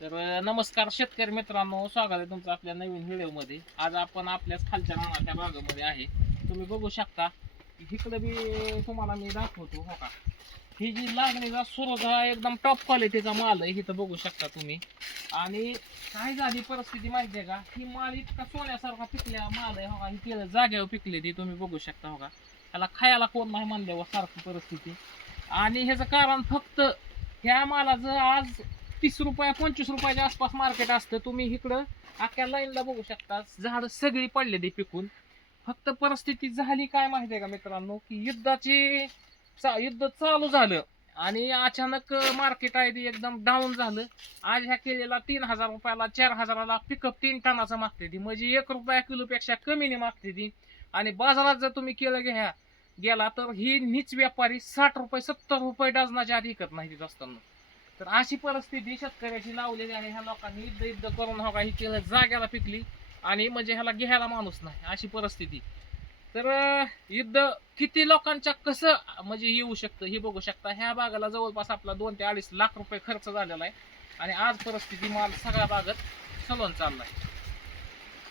तर नमस्कार शेतकरी मित्रांनो, स्वागत आहे तुमचं आपल्या नवीन व्हिडिओमध्ये. आज आपण आपल्याच खालच्या रानाच्या भागामध्ये आहे. तुम्ही बघू शकता इकडे बी तुम्हाला मी दाखवतो हो का. ही जी लागणीचा सुरज हा एकदम टॉप क्वालिटीचा माल आहे, इथं बघू शकता तुम्ही. आणि काय झाली परिस्थिती माहिती आहे का, ही माल इतका सोन्यासारखा पिकल्या माल आहे हो का. ही केलं जागेवर पिकली ती तुम्ही बघू शकता हो का. त्याला खायला कोण नाही म्हणल्यावर सारखी परिस्थिती. आणि ह्याचं कारण फक्त ह्या मालाचं आज 30 रुपये 25 रुपयाच्या आसपास मार्केट असतं. तुम्ही इकडं अख्ख्या लाईनला बघू शकता, झाड सगळी पडलेली पिकून. फक्त परिस्थिती झाली काय माहितीये का मित्रांनो, की युद्ध चालू झालं आणि अचानक मार्केट आहे ते एकदम डाऊन झालं. आज ह्या केलेला 3000 रुपयाला 4000ला पिकअप 3 टनाचं मागते ती, म्हणजे 1 रुपया किलोपेक्षा कमीने मागते ती. आणि बाजारात जर तुम्ही केलं गेला तर ही नीच व्यापारी 60 रुपये 70 रुपये डझनाच्या आधी विकत नाही तिथं असताना. तर अशी परिस्थिती शेतकऱ्याची लावलेली आहे. ह्या लोकांनी युद्ध करून हो का ही केलं जाग्याला पिकली आणि म्हणजे ह्याला घ्यायला माणूस नाही अशी परिस्थिती. तर युद्ध किती लोकांच्या कसं म्हणजे येऊ शकतं हे बघू शकता. ह्या बागाला जवळपास आपला 2 ते 2.5 लाख रुपये खर्च झालेला आहे आणि आज परिस्थिती माल सगळ्या बागत सलून चाललाय.